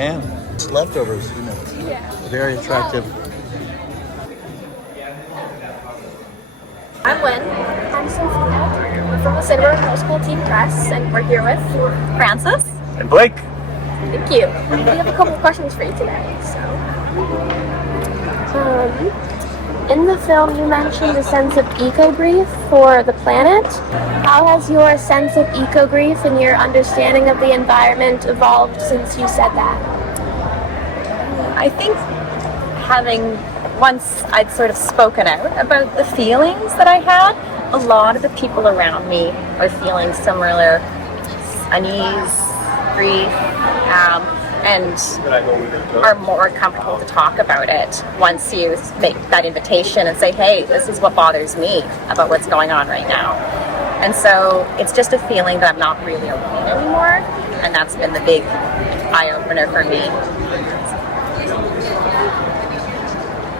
can. It's leftovers, isn't it? Yeah. Very attractive. I'm Wynne. I'm Sophia. We're from the Silver Middle School Team Press, and we're here with Francis. And Blake. Thank you. We have a couple of questions for you today. In the film, you mentioned a sense of eco-grief for the planet. How has your sense of eco-grief and your understanding of the environment evolved since you said that? I think once I'd sort of spoken out about the feelings that I had, a lot of the people around me are feeling similar unease, grief, and are more comfortable to talk about it once you make that invitation and say, hey, this is what bothers me about what's going on right now. And so it's just a feeling that I'm not really alone anymore, and that's been the big eye-opener for me.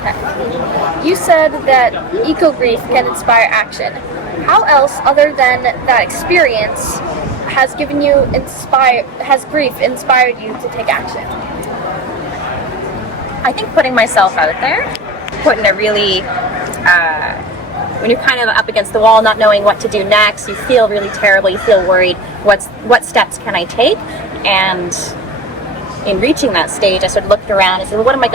Okay. You said that eco-grief can inspire action. How else, other than that experience, has grief inspired you to take action? I think putting myself out there, putting a really, when you're kind of up against the wall, not knowing what to do next, you feel really terrible, you feel worried, what steps can I take? And in reaching that stage, I sort of looked around and said, well, what am I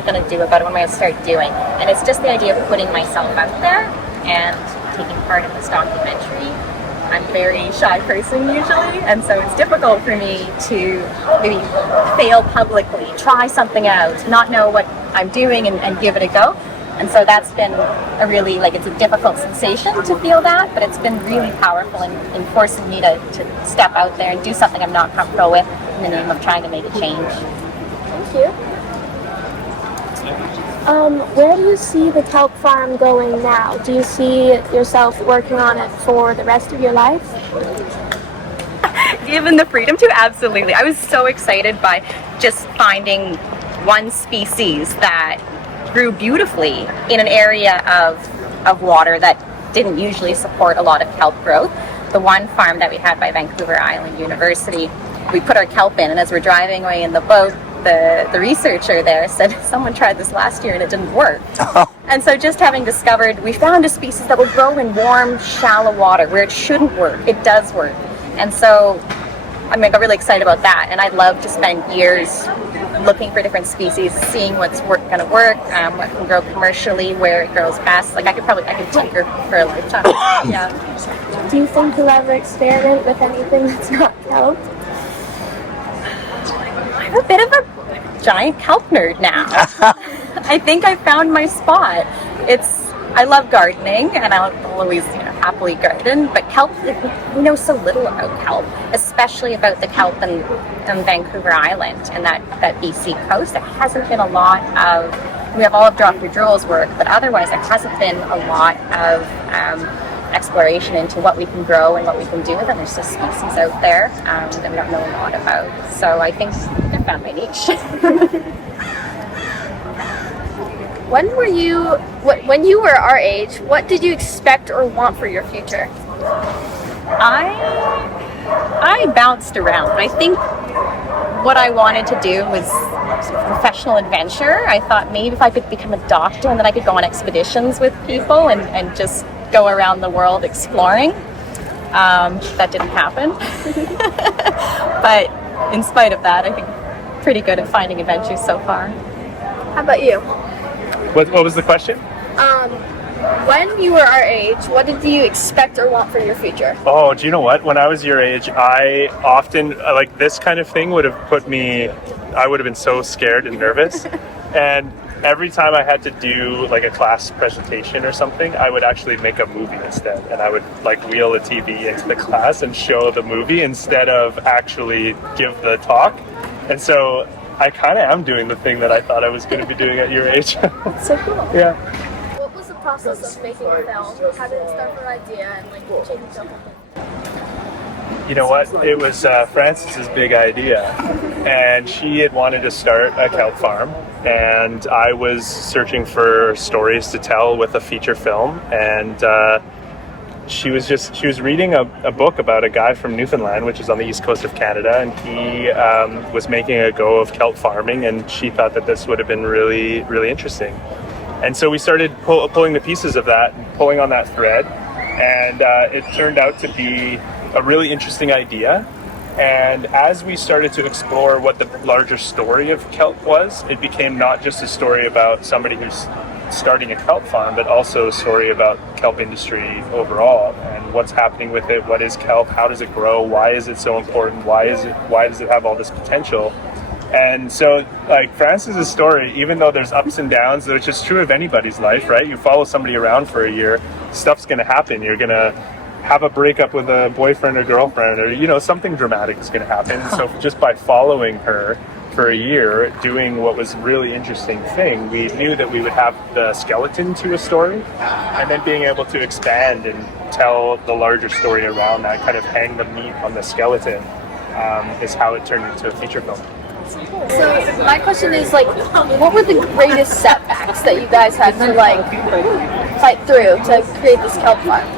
gonna do about it? What am I gonna start doing? And it's just the idea of putting myself out there and taking part in this documentary. I'm a very shy person usually, and so it's difficult for me to maybe fail publicly, try something out, not know what I'm doing and give it a go. And so that's been a really, it's a difficult sensation to feel that, but it's been really powerful in forcing me to step out there and do something I'm not comfortable with in the name of trying to make a change. Thank you. Where do you see the kelp farm going now? Do you see yourself working on it for the rest of your life? Given the freedom to, absolutely. I was so excited by just finding one species that grew beautifully in an area of water that didn't usually support a lot of kelp growth. The one farm that we had by Vancouver Island University, we put our kelp in, and as we're driving away in the boat, the researcher there said, someone tried this last year and it didn't work. And so just having discovered, we found a species that will grow in warm, shallow water where it shouldn't work. It does work. And so I got really excited about that, and I'd love to spend years looking for different species, seeing what's going to work, what can grow commercially, where it grows best. I could tinker for a lifetime. Yeah. Do you think you'll ever experiment with anything that's not kelp? I'm a bit of a giant kelp nerd now. I think I found my spot. I love gardening, and I'll always happily garden, but kelp, we know so little about kelp, especially about the kelp in Vancouver Island and that BC coast. There hasn't been a lot of, we have all of Dr. Drool's work, but otherwise there hasn't been a lot of exploration into what we can grow and what we can do with them. There's just species out there that we don't know a lot about. So I think I found my niche. When you were our age, what did you expect or want for your future? I bounced around. I think what I wanted to do was sort of professional adventure. I thought maybe if I could become a doctor and then I could go on expeditions with people and just go around the world exploring. That didn't happen. But in spite of that, I think I'm pretty good at finding adventures so far. How about you? What was the question? When you were our age, what did you expect or want for your future? Oh, do you know what? When I was your age, I often, this kind of thing would have put me, I would have been so scared and nervous. And every time I had to do a class presentation or something, I would actually make a movie instead. And I would wheel a TV into the class and show the movie instead of actually give the talk. And so I kind of am doing the thing that I thought I was going to be doing at your age. So cool. Yeah. What was the process of making a film? How did it start from an idea and changing something? You know what? It was Frances's big idea, and she had wanted to start a kelp farm, and I was searching for stories to tell with a feature film, and she was reading a book about a guy from Newfoundland, which is on the east coast of Canada, and he was making a go of kelp farming, and she thought that this would have been really, really interesting. And so we started pulling the pieces of that, pulling on that thread, and it turned out to be a really interesting idea. And as we started to explore what the larger story of kelp was, it became not just a story about somebody who's starting a kelp farm, but also a story about kelp industry overall and what's happening with it. What is kelp? How does it grow? Why is it so important? Why does it have all this potential? And so, like, France's story, even though there's ups and downs, which is true of anybody's life, right? You follow somebody around for a year, stuff's going to happen. You're going to have a breakup with a boyfriend or girlfriend, or, you know, something dramatic is going to happen. So just by following her for a year, doing what was a really interesting thing, we knew that we would have the skeleton to a story, and then being able to expand and tell the larger story around that, kind of hang the meat on the skeleton, is how it turned into a feature film. So my question is, like, what were the greatest setbacks that you guys had to, like, fight through to create this kelp farm?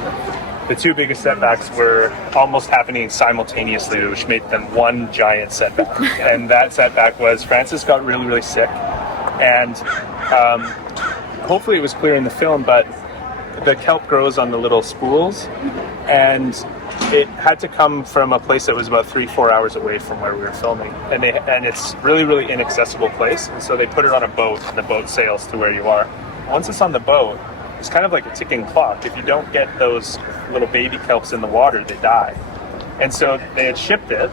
The two biggest setbacks were almost happening simultaneously, which made them one giant setback. And that setback was Frances got really, really sick. And hopefully it was clear in the film, but the kelp grows on the little spools. And it had to come from a place that was about 3-4 hours away from where we were filming. And it's really, really inaccessible place. And so they put it on a boat, and the boat sails to where you are. Once it's on the boat, it's kind of like a ticking clock. If you don't get those little baby kelps in the water, they die. And so they had shipped it,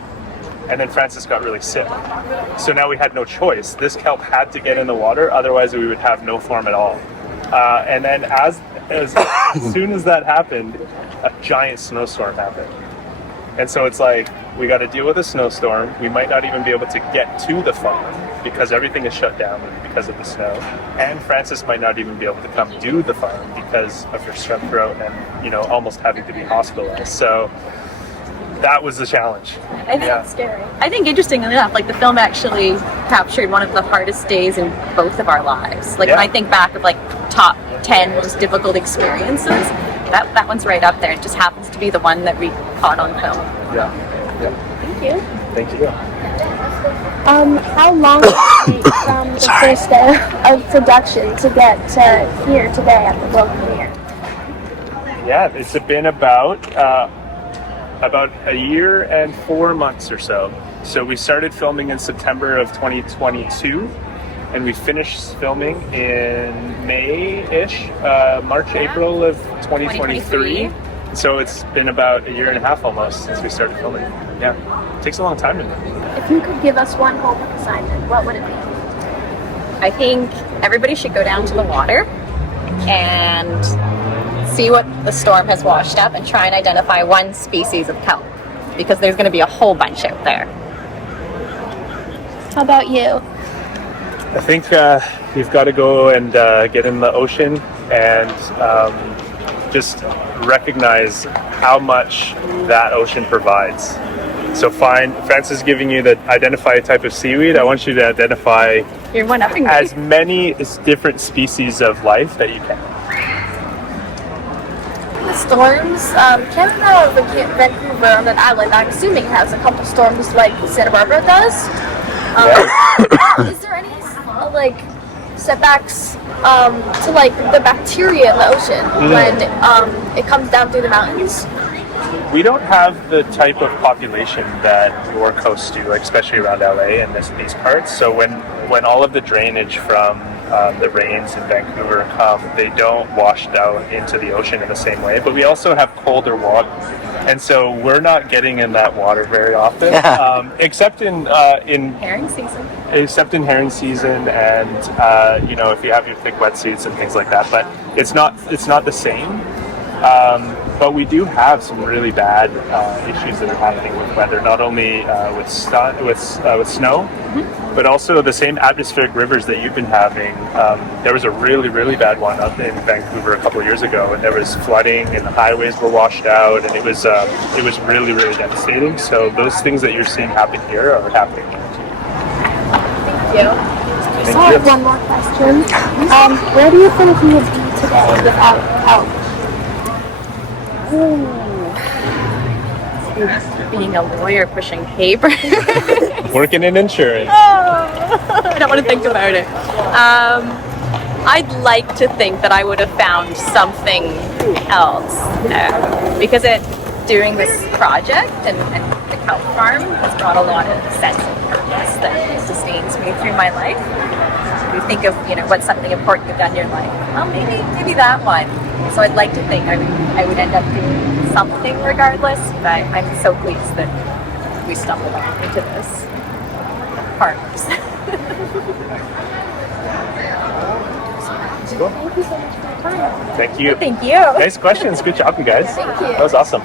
and then Frances got really sick. So now we had no choice. This kelp had to get in the water, otherwise we would have no farm at all. And then as soon as that happened, a giant snowstorm happened. And so it's like, we got to deal with a snowstorm. We might not even be able to get to the farm because everything is shut down because of the snow. And Frances might not even be able to come do the farm because of her strep throat and, you know, almost having to be hospitalized. So that was the challenge. I think it's scary. I think, interestingly enough, like, the film actually captured one of the hardest days in both of our lives. Like, when I think back of, like, top 10 most difficult experiences, that one's right up there. It just happens to be the one that we caught on film. Yeah. Thank you. Thank you. How long did it take from the first day of production to get here today at the world premiere? Yeah, it's been about a year and 4 months or so. So we started filming in September of 2022, and we finished filming in May-ish, March, April of 2023. So it's been about a year and a half almost since we started filming. Yeah, it takes a long time to do. If you could give us one homework assignment, what would it be? I think everybody should go down to the water and see what the storm has washed up and try and identify one species of kelp, because there's going to be a whole bunch out there. How about you? I think you've got to go and get in the ocean and just recognize how much that ocean provides. So Frances is giving you the identify a type of seaweed. I want you to identify as many different species of life that you can. The storms, Canada, Vancouver on an island, I'm assuming has a couple storms like Santa Barbara does. Is there any like setbacks to like the bacteria in the ocean when it comes down through the mountains? We don't have the type of population that your coasts do, like especially around LA and these parts. So when all of the drainage from the rains in Vancouver come, they don't wash down into the ocean in the same way. But we also have colder water, and so we're not getting in that water very often, except in Herring season. Except in herring season, and you know, if you have your thick wetsuits and things like that. But it's not the same. But we do have some really bad issues that are happening with weather, not only with snow, but also the same atmospheric rivers that you've been having. There was a really, really bad one up in Vancouver a couple of years ago, and there was flooding, and the highways were washed out, and it was really, really devastating. So those things that you're seeing happen here are happening here too. Thank you. So I have one more question. Where do you think you would be today without help? Being a lawyer pushing paper. Working in insurance. I don't want to think about it. I'd like to think that I would have found something else because doing this project and the kelp farm has brought a lot of sense of purpose that sustains me through my life. You think of what's something important you've done in your life. Well, maybe that one. So I'd like to think I would end up doing something regardless. But I'm so pleased that we stumbled into this partners. Cool. Thank you so much for your time. Thank you. Thank you. Nice questions. Good job, you guys. Thank you. That was awesome.